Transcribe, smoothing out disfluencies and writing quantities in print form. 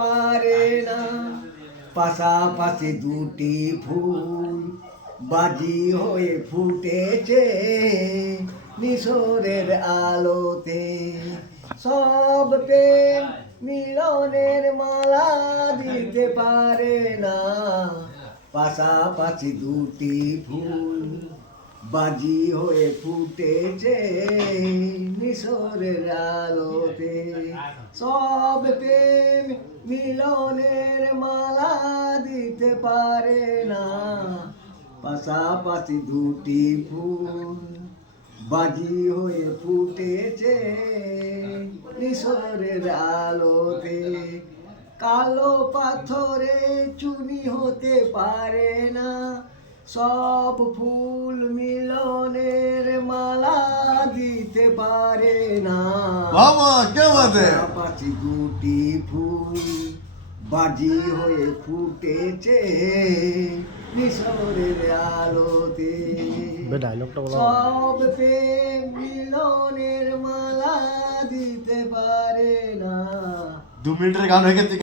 পারে না। পাশাপাশি দুটি ফুল বাজি হয়ে ফুটেছে নিশোরের আলোতে। সব প্রেম মিলনের মালা দিতে পারে না। পাশাপাশি দুটি ফুল বাজি হয়ে ফুটেছে নিশোরের আলোতে। সব প্রেম মিলনের মালা দিতে পারে না। পাশাপাশি দুটি ফুল বাজি হয়ে ফুটেছে নিশোরের আলোতে। কালো পাথরে চুনি হতে পারে না। সব ফুল মিলনের মালা দিতে পারে না। বাবা কে বাদে পাশাপাশি দুটি ফুল বাজি হয়ে ফুটেছে নিশোরের আলোতে। সব প্রেম মিলনের মালা দিতে পারে না। 2 মিনিটের গান হয়ে গেছে।